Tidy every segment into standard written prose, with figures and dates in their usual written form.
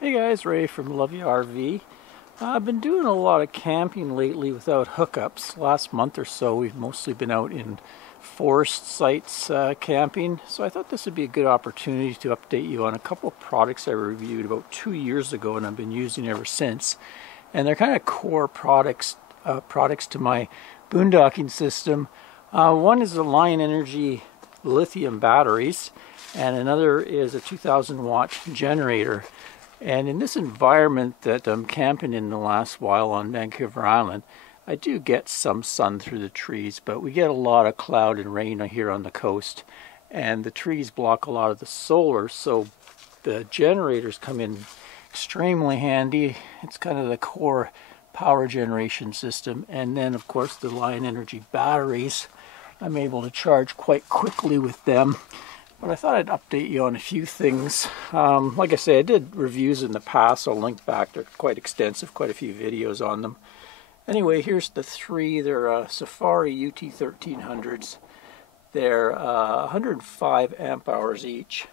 Hey guys, Ray from Love You RV. I've been doing a lot of camping lately without hookups. Last month or so we've mostly been out in forest sites camping, so I thought this would be a good opportunity to update you on a couple of products I reviewed about 2 years ago and I've been using ever since. And they're kind of core products to my boondocking system. One is the Lion Energy Lithium batteries, and another is a 2,000 watt generator. And in this environment that I'm camping in the last while on Vancouver Island, I do get some sun through the trees, but we get a lot of cloud and rain here on the coast, and the trees block a lot of the solar, so the generators come in extremely handy. It's kind of the core power generation system. And then of course the Lion Energy batteries, I'm able to charge quite quickly with them. But I thought I'd update you on a few things. Like I say, I did reviews in the past, so I'll link back. They're quite extensive, quite a few videos on them. Anyway, here's the three. They're Safari UT1300s. They're 105 amp hours each.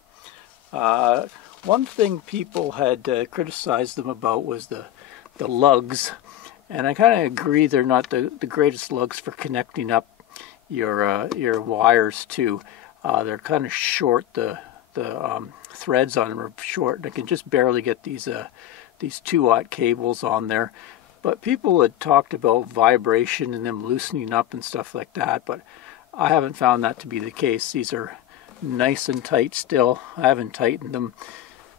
One thing people had criticized them about was the lugs. And I kind of agree they're not the greatest lugs for connecting up your wires to. They're kind of short. The threads on them are short, and I can just barely get these 2-watt cables on there. But people had talked about vibration and them loosening up and stuff like that, but I haven't found that to be the case. These are nice and tight still. I haven't tightened them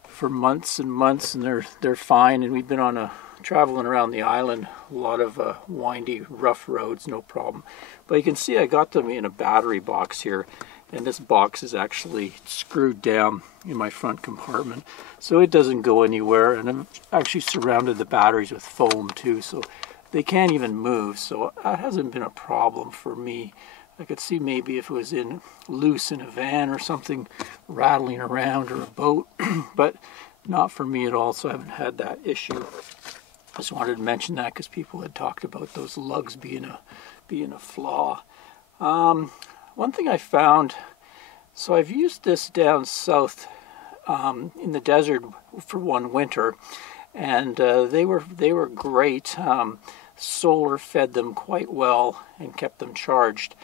for months and months, and they're fine. And we've been traveling around the island, a lot of windy, rough roads, no problem. But you can see I got them in a battery box here. And this box is actually screwed down in my front compartment, so it doesn't go anywhere. And I've actually surrounded the batteries with foam too, so they can't even move. So that hasn't been a problem for me. I could see maybe if it was loose in a van or something, rattling around, or a boat, but not for me at all, so I haven't had that issue. I just wanted to mention that because people had talked about those lugs being a flaw. One thing I found, so I've used this down south in the desert for one winter, and they were great. Solar fed them quite well and kept them charged.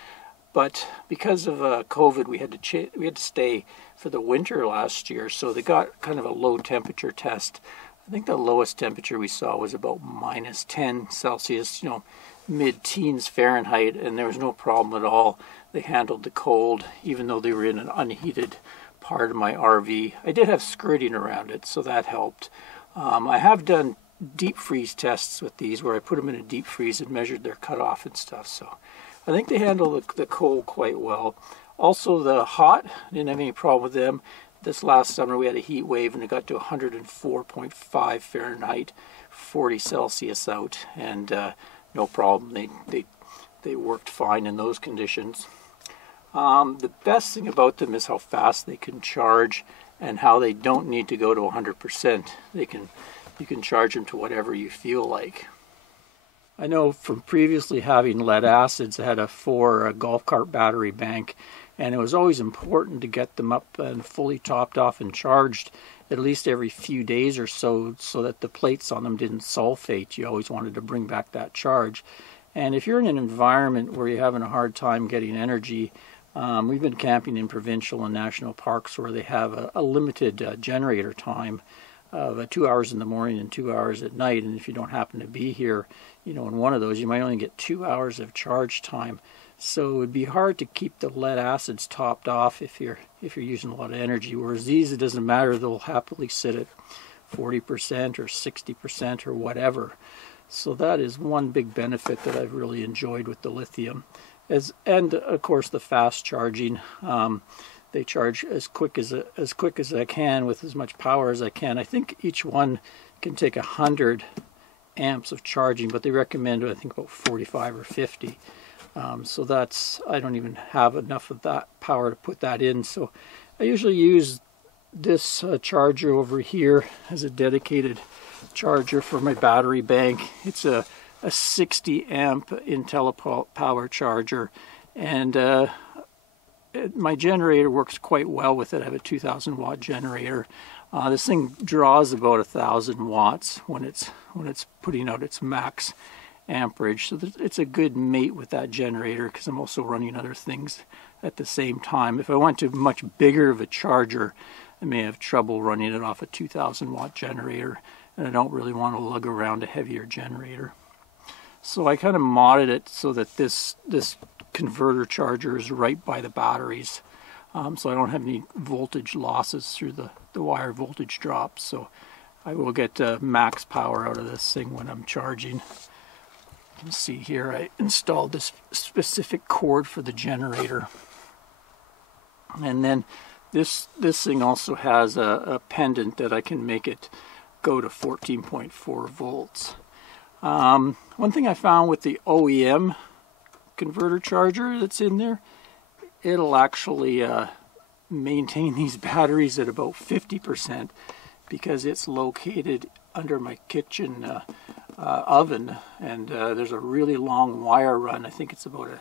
But because of COVID, we had to stay for the winter last year, so they got kind of a low temperature test. I think the lowest temperature we saw was about -10 Celsius, mid-teens Fahrenheit, and there was no problem at all. They handled the cold, even though they were in an unheated part of my RV. I did have skirting around it, so that helped. I have done deep freeze tests with these, where I put them in a deep freeze and measured their cutoff and stuff, so I think they handle the cold quite well. Also the hot, didn't have any problem with them. This last summer we had a heat wave and it got to 104.5 Fahrenheit, 40 Celsius out, and no problem. They worked fine in those conditions. The best thing about them is how fast they can charge and how they don't need to go to 100%. You can charge them to whatever you feel like. I know from previously having lead acids, I had a 4 golf cart battery bank, and it was always important to get them up and fully topped off and charged at least every few days or so that the plates on them didn't sulfate. You always wanted to bring back that charge. And if you're in an environment where you're having a hard time getting energy, we've been camping in provincial and national parks where they have a limited generator time of 2 hours in the morning and 2 hours at night. And if you don't happen to be here, in one of those, you might only get 2 hours of charge time. So it would be hard to keep the lead acids topped off if you're using a lot of energy. Whereas these, it doesn't matter; they'll happily sit at 40% or 60% or whatever. So that is one big benefit that I've really enjoyed with the lithium. And of course the fast charging. They charge as quick as I can with as much power as I can. I think each one can take 100 amps of charging, but they recommend I think about 45 or 50. So I don't even have enough of that power to put that in. So I usually use this charger over here as a dedicated charger for my battery bank. It's a 60 amp IntelliPower charger, and my generator works quite well with it. I have a 2,000 watt generator. This thing draws about 1,000 watts when it's putting out its max amperage, so it's a good mate with that generator because I'm also running other things at the same time. If I went to much bigger of a charger, I may have trouble running it off a 2,000 watt generator, and I don't really want to lug around a heavier generator. So I kind of modded it so that this converter charger is right by the batteries, so I don't have any voltage losses through the wire voltage drops. So I will get max power out of this thing when I'm charging. You can see here I installed this specific cord for the generator, and then this thing also has a pendant that I can make it go to 14.4 volts. One thing I found with the OEM converter charger that's in there, it'll actually maintain these batteries at about 50% because it's located under my kitchen oven, and there's a really long wire run. I think it's about a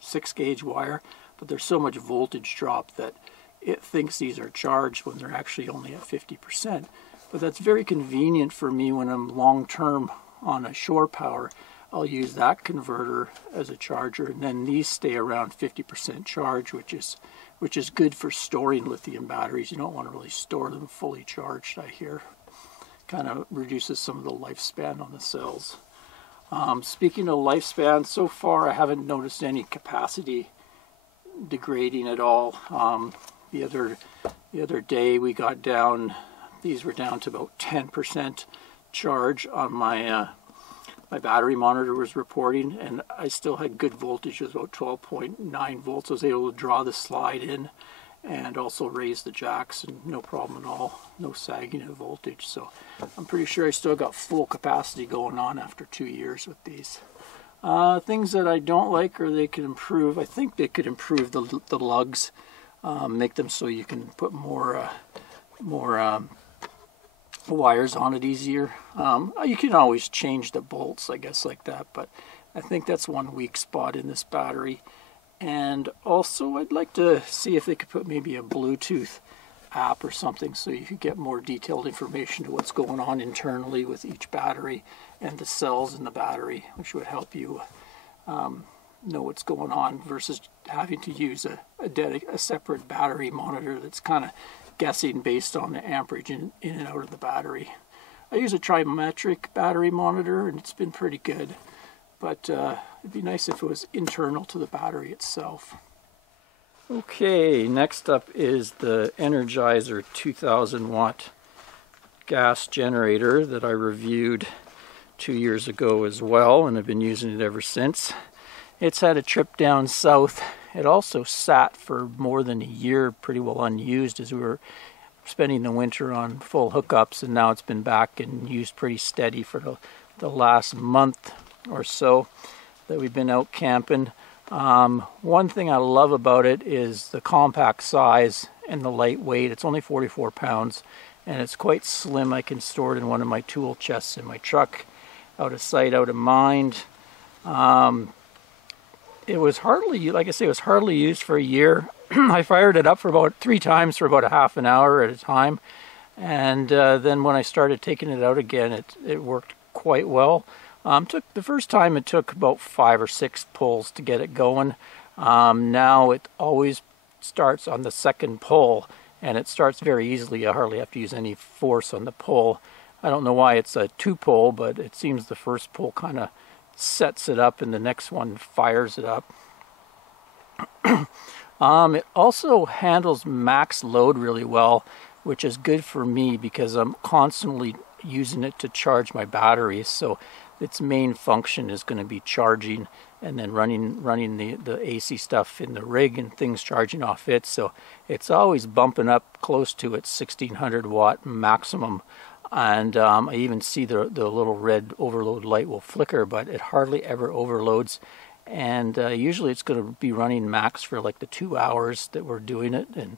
6-gauge wire, but there's so much voltage drop that it thinks these are charged when they're actually only at 50%. But that's very convenient for me when I'm long-term on a shore power. I'll use that converter as a charger, and then these stay around 50% charge, which is good for storing lithium batteries. You don't want to really store them fully charged, I hear. Kind of reduces some of the lifespan on the cells. Speaking of lifespan, so far I haven't noticed any capacity degrading at all. The other day we got down, these were down to about 10% charge on my my battery monitor was reporting, and I still had good voltage. It was about 12.9 volts. I was able to draw the slide in and also raise the jacks, and no problem at all. No sagging of voltage. So I'm pretty sure I still got full capacity going on after 2 years with these. Things that I don't like, or they could improve. I think they could improve the lugs, make them so you can put more wires on it easier. You can always change the bolts, I guess, like that, but I think that's one weak spot in this battery. And also I'd like to see if they could put maybe a Bluetooth app or something so you could get more detailed information to what's going on internally with each battery and the cells in the battery, which would help you know what's going on versus having to use a separate battery monitor that's kind of guessing based on the amperage in and out of the battery. I use a trimetric battery monitor, and it's been pretty good, but it'd be nice if it was internal to the battery itself. Okay, next up is the Energizer 2,000 watt gas generator that I reviewed 2 years ago as well, and I've been using it ever since. It's had a trip down south. It also sat for more than a year pretty well unused as we were spending the winter on full hookups, and now it's been back and used pretty steady for the last month or so that we've been out camping. One thing I love about it is the compact size and the lightweight. It's only 44 pounds and it's quite slim. I can store it in one of my tool chests in my truck. Out of sight, out of mind. It was hardly, like I say, it was hardly used for a year. I fired it up for about 3 times for about a half an hour at a time, and then when I started taking it out again, it worked quite well. The first time it took about 5 or 6 pulls to get it going. Now it always starts on the second pull, and it starts very easily. I hardly have to use any force on the pull. I don't know why it's a 2-pull, but it seems the first pull kind of sets it up and the next one fires it up. It also handles max load really well, which is good for me because I'm constantly using it to charge my batteries. So its main function is going to be charging and then running the AC stuff in the rig and things charging off it. So it's always bumping up close to its 1600 watt maximum. And I even see the little red overload light will flicker, but it hardly ever overloads. And usually it's going to be running max for like the 2 hours that we're doing it and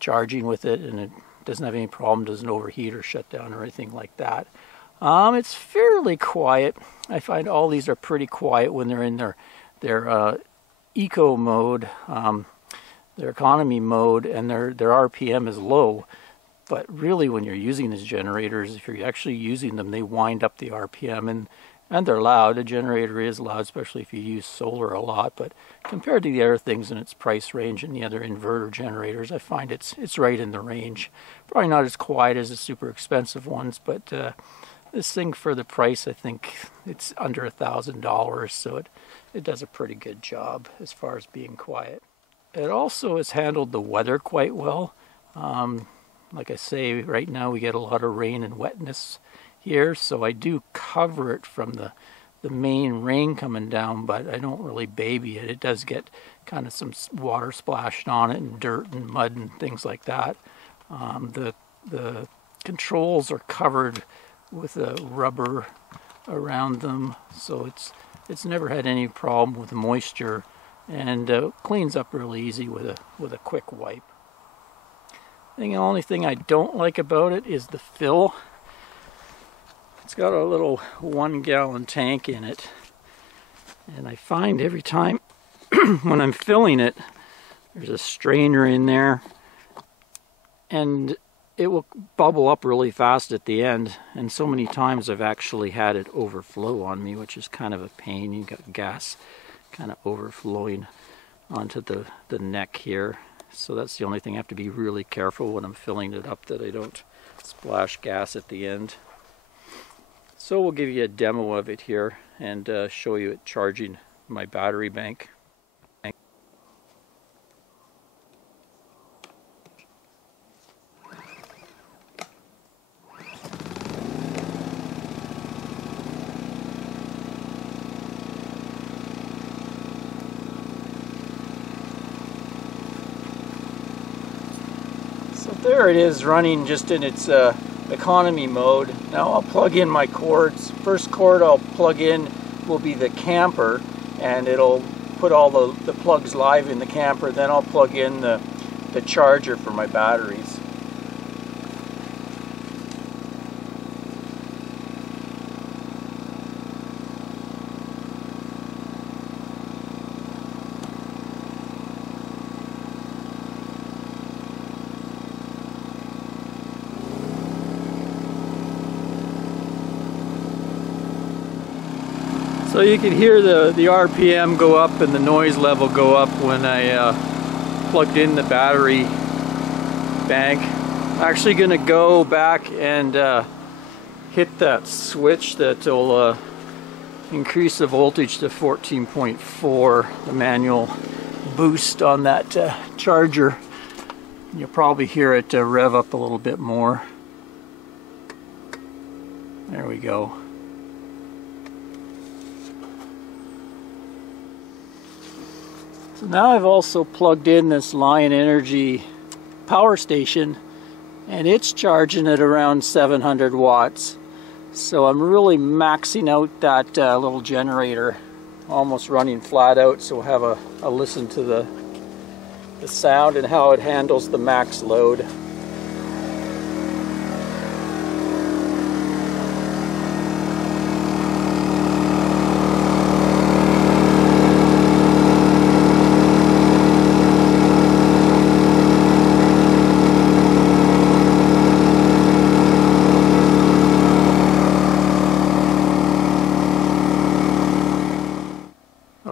charging with it, and it doesn't have any problem, doesn't overheat or shut down or anything like that. It's fairly quiet. I find all these are pretty quiet when they're in their eco mode. economy mode, and their RPM is low. But really, when you're using these generators, if you're actually using them, they wind up the RPM, and they're loud. A generator is loud, especially if you use solar a lot. But compared to the other things in its price range and the other inverter generators, I find it's right in the range. Probably not as quiet as the super expensive ones, but this thing for the price, I think it's under $1,000, so it does a pretty good job as far as being quiet. It also has handled the weather quite well. Like I say, right now we get a lot of rain and wetness here, so I do cover it from the main rain coming down, but I don't really baby it. It does get kind of some water splashed on it, and dirt and mud and things like that. The controls are covered with a rubber around them, so it's never had any problem with moisture, and cleans up really easy with a quick wipe. The only thing I don't like about it is the fill. It's got a little 1-gallon tank in it, and I find every time when I'm filling it, there's a strainer in there, and it will bubble up really fast at the end, and so many times I've actually had it overflow on me, which is kind of a pain. You've got gas kind of overflowing onto the neck here. So that's the only thing. I have to be really careful when I'm filling it up that I don't splash gas at the end. So we'll give you a demo of it here and show you it charging my battery bank. So there it is, running just in its economy mode. Now I'll plug in my cords. First cord I'll plug in will be the camper, and it'll put all the plugs live in the camper. Then I'll plug in the charger for my batteries. So you can hear the RPM go up and the noise level go up when I plugged in the battery bank. I'm actually going to go back and hit that switch that will increase the voltage to 14.4, the manual boost on that charger. You'll probably hear it rev up a little bit more. There we go. So now I've also plugged in this Lion Energy power station, and it's charging at around 700 watts. So I'm really maxing out that little generator, almost running flat out. So we'll have a listen to the sound and how it handles the max load.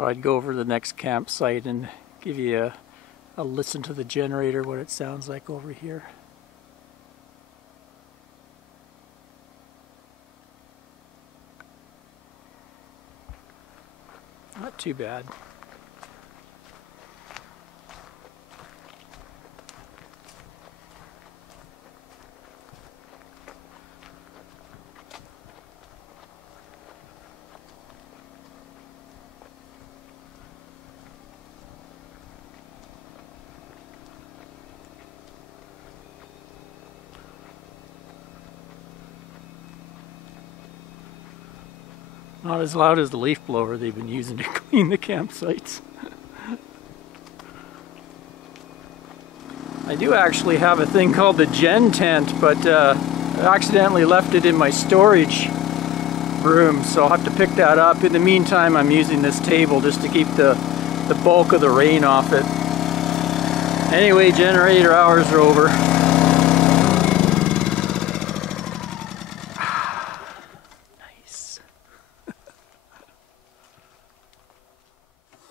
I'd go over to the next campsite and give you a listen to the generator, what it sounds like over here. Not too bad. Not as loud as the leaf blower they've been using to clean the campsites. I do actually have a thing called the Gen tent, but I accidentally left it in my storage room, so I'll have to pick that up. In the meantime, I'm using this table just to keep the bulk of the rain off it. Anyway, generator hours are over. Nice.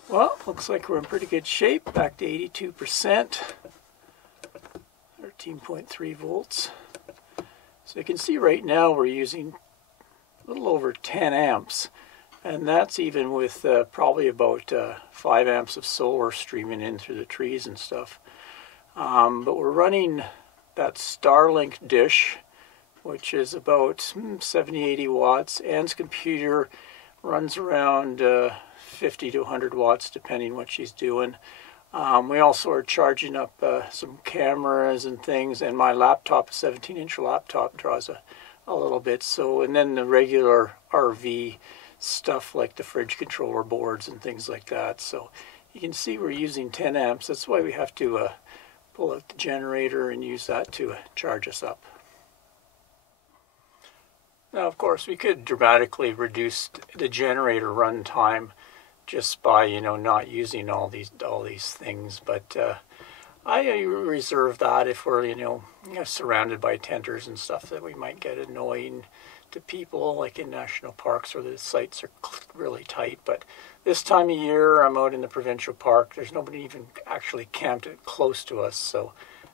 Well, looks like we're in pretty good shape. Back to 82%. 13.3 volts. So you can see right now we're using a little over 10 amps. And that's even with probably about 5 amps of solar streaming in through the trees and stuff. But we're running that Starlink dish, which is about 70-80 watts. Anne's computer runs around 50 to 100 watts depending what she's doing. We also are charging up some cameras and things, and my laptop, a 17-inch laptop, draws a little bit. So, and then the regular RV stuff like the fridge controller boards and things like that. So you can see we're using 10 amps. That's why we have to pull out the generator and use that to charge us up. Now, of course, we could dramatically reduce the generator run time just by, you know, not using all these things, but I reserve that if we're, you know, surrounded by tenters and stuff that we might get annoying to people, like in national parks where the sites are really tight. But this time of year, I'm out in the provincial park. There's nobody even actually camped close to us, so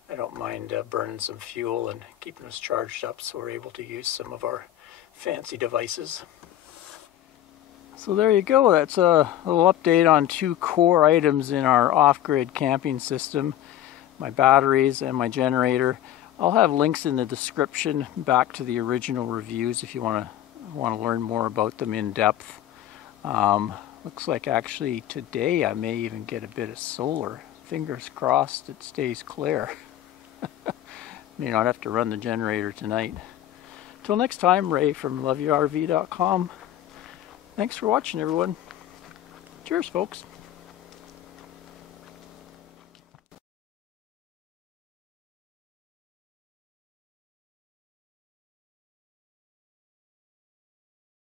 I don't mind burning some fuel and keeping us charged up so we're able to use some of our fancy devices. So there you go. That's a little update on 2 core items in our off-grid camping system, my batteries and my generator. I'll have links in the description back to the original reviews if you want to learn more about them in depth. Looks like actually today I may even get a bit of solar. Fingers crossed it stays clear. May not have to run the generator tonight. Till next time, Ray from loveyourrv.com. Thanks for watching, everyone. Cheers, folks.